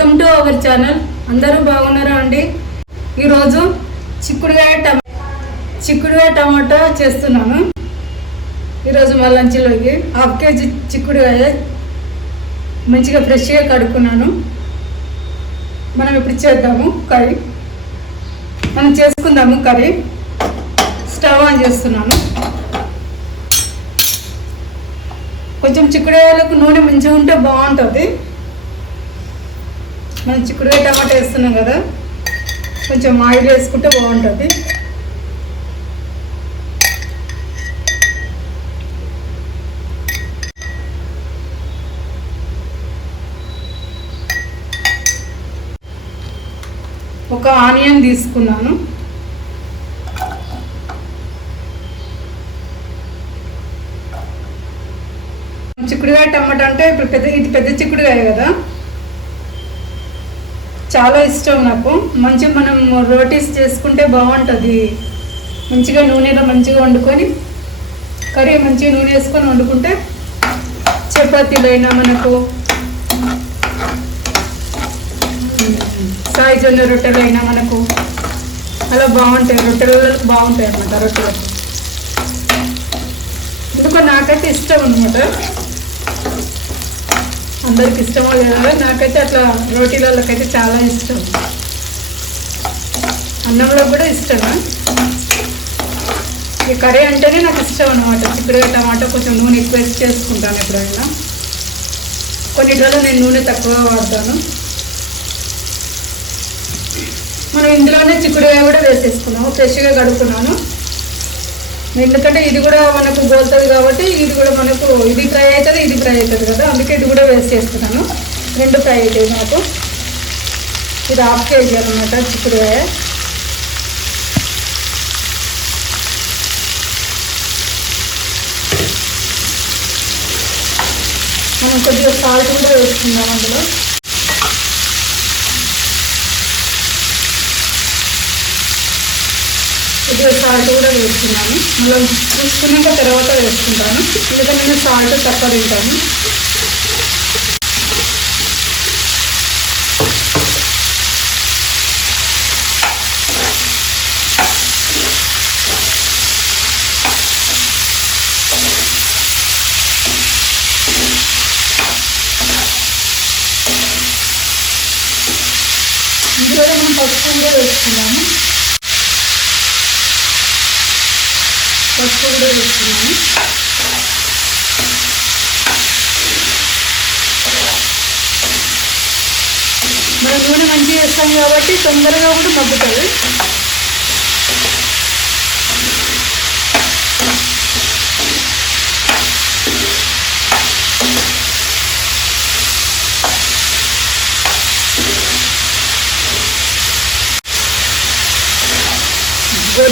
Welcome to our channel. అందరూ బాగున్నారా అండి? ఈరోజు చిక్కుడుకాయ టమాటా చేస్తున్నాను. ఈరోజు మా లంచ్లోకి 1/2 kg చిక్కుడుకాయ మంచిగా ఫ్రెష్గా కడుక్కున్నాను. మనం ఇప్పుడు చేద్దాము కర్రీ. మనం చేసుకుందాము కర్రీ. స్టవ్ ఆన్ చేస్తున్నాను. కొంచెం చిక్కుడుకాయలకు నూనె మంచిగా ఉంటే బాగుంటుంది. మనం చిక్కుడుకాయ టమాటా వేస్తున్నాం కదా, కొంచెం ఆయిల్ వేసుకుంటే బాగుంటుంది. ఒక ఆనియన్ తీసుకున్నాను. చిక్కుడుకాయ టమాటా అంటే ఇప్పుడు ఇది పెద్ద చిక్కుడుకాయ కదా, చాలా ఇష్టం నాకు. మంచిగా మనం రోటీస్ చేసుకుంటే బాగుంటుంది. మంచిగా నూనెలో మంచిగా వండుకొని కర్రీ మంచిగా నూనె వేసుకొని వండుకుంటే చపాతీలైనా మనకు సాయి జొన్న రొట్టెలైనా మనకు అలా బాగుంటాయి. రొట్టెలలో బాగుంటాయి అన్నమాట. రొట్టెలకు ఎందుకో నాకైతే ఇష్టం అనమాట. అందరికి ఇష్టమో లేదా, నాకైతే అట్లా రోటీలకైతే చాలా ఇష్టం. అన్నంలో కూడా ఇష్టమా. ఈ కర్రీ అంటేనే నాకు ఇష్టం అనమాట. చిక్కుడుకాయ టమాటా కొంచెం నూనె ఎక్కువ వేసి చేసుకుంటాను ఎప్పుడైనా. కొన్నిట్లలో నేను నూనె తక్కువ వాడతాను. మనం ఇందులోనే చిక్కుడుకాయ కూడా వేసేసుకున్నాము. ఫ్రెష్గా కడుక్కున్నాను. ఎందుకంటే ఇది కూడా మనకు గోలుతుంది కాబట్టి ఇది కూడా మనకు ఇది ఫ్రై అవుతుంది, ఇది ఫ్రై అవుతుంది కదా, అందుకే ఇది కూడా వేస్ట్ చేస్తున్నాను. 2 ఫ్రై అవుతాయి నాకు. ఇది 1/2 kg అనమాట చిక్కుడుకాయ. మనం కొద్దిగా సాల్ట్ కూడా వేసుకుందాం అందులో. కొద్దిగా సాల్ట్ కూడా వేసుకున్నాను. మళ్ళీ చూసుకున్నాక తర్వాత వేసుకుంటాను, ఎందుకంటే నేను సాల్ట్ తక్కువ తింటాను. ఇందులో మనం పసుపు కూడా వేసుకున్నాము. పసుపు కూడా వేసుకున్నాను. మనం నూనె మంచిగా వేస్తాం కాబట్టి తొందరగా కూడా మగ్గుతుంది.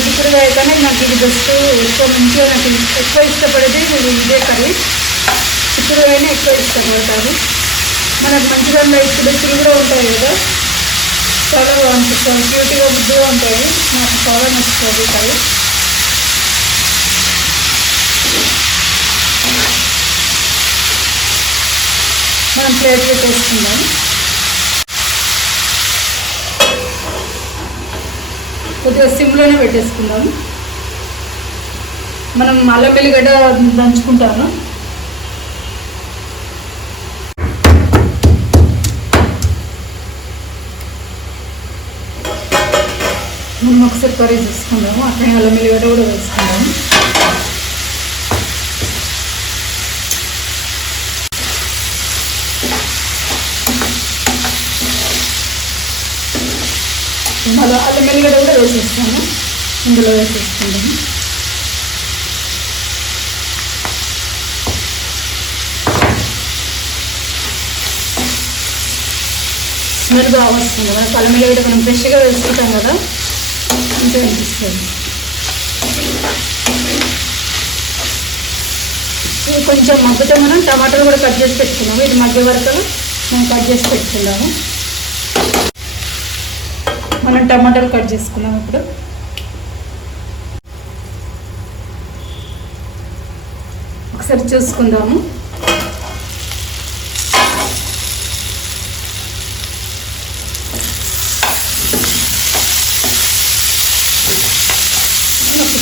చిక్కుడుకాయ కానీ నాకు ఇది బెస్ట్. ఎక్కువ మంచిగా నాకు ఎక్కువ ఇష్టపడేది ఇదే కర్రీ. చిక్కుడుకాయనే ఎక్కువ ఇష్టపడతారు. మనకు మంచిగా ఇప్పుడు కూడా ఉంటాయి కదా, చాలా బాగుంటుంది. చాలా క్యూట్గా ముద్దుగా ఉంటాయి. నాకు చాలా నచ్చుతుంది కర్రీ. మనం ప్లేట్ పెట్టేసుకుందాం. కొద్దిగా సిమ్లోనే పెట్టేసుకుందాము. మనం అల్లం వెల్లిగడ్డ దంచుకుంటాను. మనం ఒకసారి కర్రీ చేసుకుందాము. అట్లనే అల్లం వెల్లిగడ్డ కూడా వేసుకుందాము. మళ్ళీ అల్లం వెల్లిగడ్డ కూడా వేసేస్తాను. ఇందులో వేసేసుకుంటాము. స్మెల్ బాగా వస్తుంది. మనకు అల్లం వెల్లిగడ్డ మనం ఫ్రెష్గా వేసుకుంటాం కదా, మంచిగా అనిపిస్తుంది. ఇది కొంచెం మగ్గితే మనం టమాటాలు కూడా కట్ చేసి పెట్టుకున్నాము. ఇది మధ్య వరకు మనం కట్ చేసి పెట్టుకున్నాము. మనం టమాటాలు కట్ చేసుకున్నాం. ఇప్పుడు ఒకసారి చూసుకుందాము.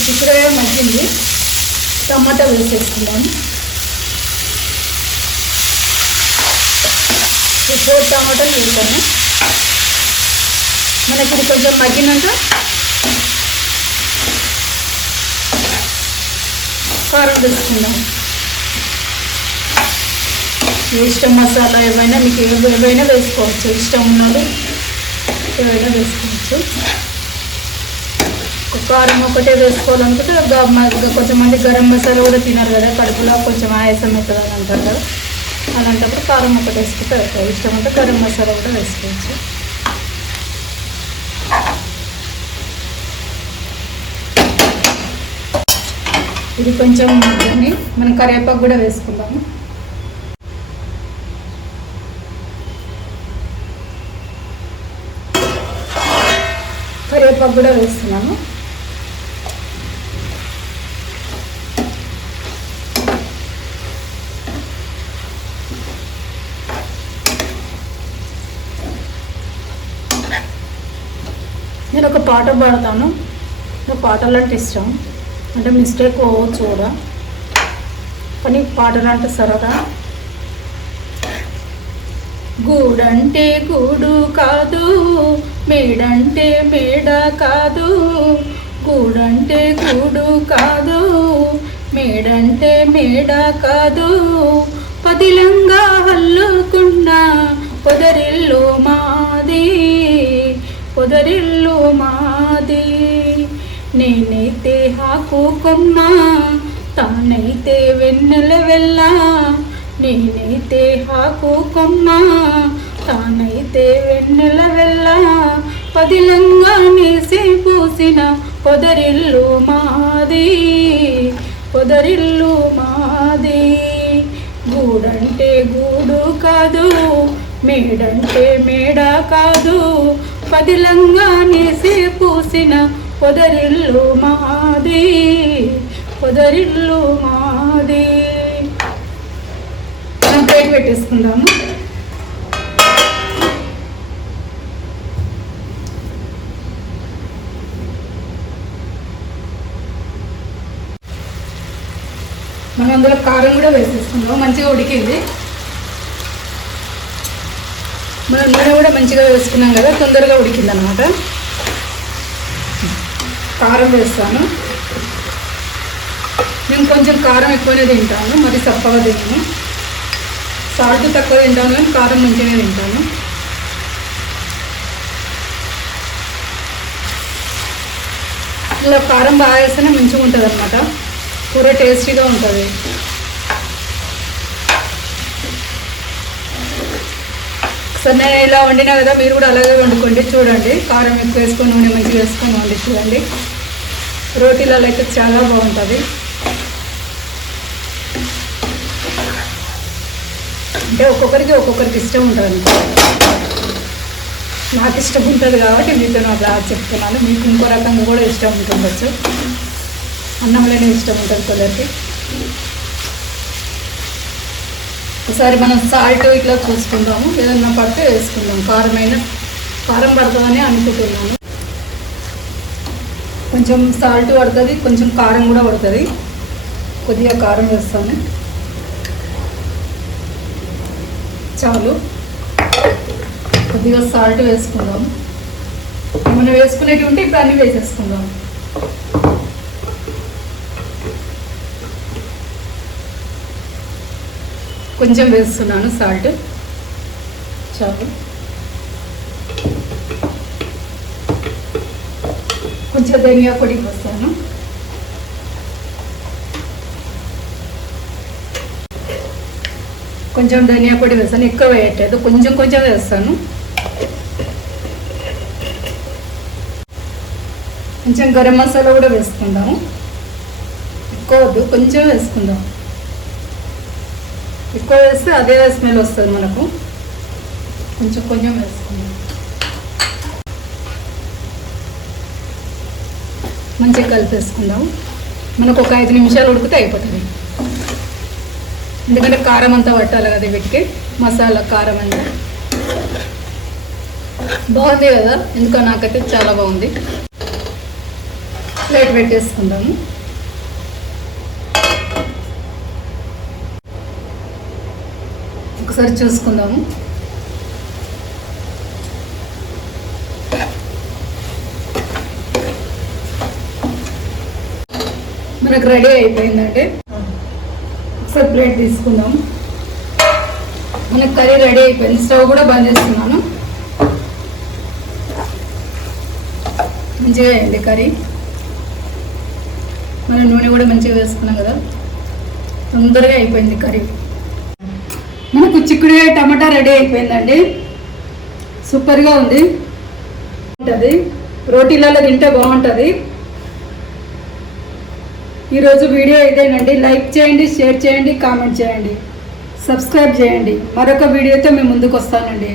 చిక్కుడుకాయ మగ్గింది, టమాటా వేసేసుకున్నాను. 4 టమాటాలు వేసాను. మనకి ఇది కొంచెం మగ్గినాక కారం వేసుకుందాం. ఇష్టం మసాలా ఏమైనా మీకు ఏవైనా వేసుకోవచ్చు, ఇష్టం ఉన్నది ఏవైనా వేసుకోవచ్చు. కారం ఒకటే వేసుకోవాలనుకుంటే కొంచెంమంది గరం మసాలా కూడా తినరు కదా, కడుపులో కొంచెం ఆయాసం అవుతుంది అని అంటారు కదా, అలాంటప్పుడు కారం ఒకటి వేసుకుంటే అవుతుంది. ఇష్టం అంటే గరం మసాలా కూడా వేసుకోవచ్చు. ఇది కొంచెం మగ్గని మనం కరివేపాకు కూడా వేసుకుందాము. కరివేపాకు కూడా వేస్తున్నాను. నేను ఒక పాట పాడతాను, నాకు పాటలు అంటే ఇష్టం, అంటే మిస్టేక్ అవ్వచ్చు కూడా, కానీ పాటలు అంటే సరదా. గూడంటే గూడు కాదు, మేడంటే మేడ కాదు, గూడంటే గూడు కాదు, మేడంటే మేడ కాదు, పదిలంగా హల్లుకున్న పొదరిల్లు మాది, పొదరిల్లు మాది. నేనైతే ఆకు కొమ్మ, తానైతే వెన్నెల వెళ్ళ, నేనైతే ఆకు కొమ్మ, తానైతే వెన్నెల వెళ్ళ, పదిలంగా నేసి పూసిన పొదరిల్లు మాది, పొదరిల్లు మాది. గూడంటే గూడు కాదు, మేడంటే మేడ కాదు, పదిలంగా నేసి పూసిన పొదరిల్లు మాది, పొదరిల్లు మాది. మనం ప్లేట్ పెట్టేసుకుందాము. మనం అందులో కారం కూడా వేసేసుకుందాం. మంచిగా ఉడికింది, మనం నూనె కూడా మంచిగా వేసుకున్నాం కదా, తొందరగా ఉడికింది అన్నమాట. కారం వేస్తాను. నేను కొంచెం కారం ఎక్కువనే తింటాను, మరి చప్పగా తిన్నాను. సాల్ట్ తక్కువ తింటాను కానీ కారం మంచిగానే తింటాను. ఇలా కారం బాగా వేస్తేనే మంచిగా ఉంటుంది అన్నమాట, కూర టేస్టీగా ఉంటుంది. సరే నేను ఇలా వండినా కదా, మీరు కూడా అలాగే వండుకోండి. చూడండి, కారం ఎక్కువ వేసుకొని నూనె మంచిగా వేసుకొని వండి చూడండి. రోటీలలో అయితే చాలా బాగుంటుంది. అంటే ఒక్కొక్కరికి ఇష్టం ఉంటుంది అనుకో. నాకు ఇష్టం ఉంటుంది కాబట్టి మీతో అలా చెప్తున్నాను. మీకు ఇంకో రకంగా కూడా ఇష్టం ఉంటుండొచ్చు, అన్నంలోనే ఇష్టం ఉంటుంది కొందరికి. ఒకసారి మనం సాల్ట్ ఇట్లా చూసుకుందాము, ఏదన్నా పడితే వేసుకుందాం. కారం పడుతుందని అనుకుంటున్నాను. కొంచెం సాల్ట్ పడుతుంది, కొంచెం కారం కూడా పడుతుంది. కొద్దిగా కారం వేస్తాను చాలు. కొద్దిగా సాల్ట్ వేసుకుందాం. ఏమైనా వేసుకునేవి ఉంటే ఇప్పుడు అన్నీ వేసేసుకుందాం. కొంచెం వేస్తున్నాను సాల్ట్ చాలు. కొంచెం ధనియా పొడి వేస్తాను. కొంచెం ధనియా పొడి వేస్తాను, ఎక్కువ వేయట్లేదు, కొంచెం కొంచెం వేస్తాను. కొంచెం గరం మసాలా కూడా వేసుకుందాము. ఎక్కువ వద్దు, కొంచెం వేసుకుందాం. ఎక్కువ వేస్తే అదే స్మెల్ వస్తుంది మనకు. కొంచెం కొంచెం వేసుకుందాం. మంచిగా కలిపేసుకుందాము. మనకు ఒక 5 నిమిషాలు ఉడికితే అయిపోతుంది. ఎందుకంటే కారం అంతా పట్టాలి కదా వీటికి, మసాలా కారం అంతా. బాగుంది కదా, ఎందుకో నాకైతే చాలా బాగుంది. ప్లేట్ పెట్టేసుకుందాము. ఒకసారి చూసుకుందాము. మనకు రెడీ అయిపోయిందంటే ఒకసారి ప్లేట్ తీసుకుందాం. మనకు కర్రీ రెడీ అయిపోయింది. స్టవ్ కూడా బంద్ చేస్తున్నాను. మంచిగా అయింది కర్రీ. మన నూనె కూడా మంచిగా వేసుకున్నాం కదా, తొందరగా అయిపోయింది కర్రీ. మనకు చిక్కుడుకాయ టమాటా రెడీ అయిపోయిందండి. సూపర్గా ఉంది. ఉంటుంది రోటీలలో తింటే బాగుంటుంది. ఈరోజు వీడియో ఇదేనండి. లైక్ చేయండి, షేర్ చేయండి, కామెంట్ చేయండి, సబ్స్క్రైబ్ చేయండి. మరొక వీడియోతో మేము ముందుకు వస్తానండి.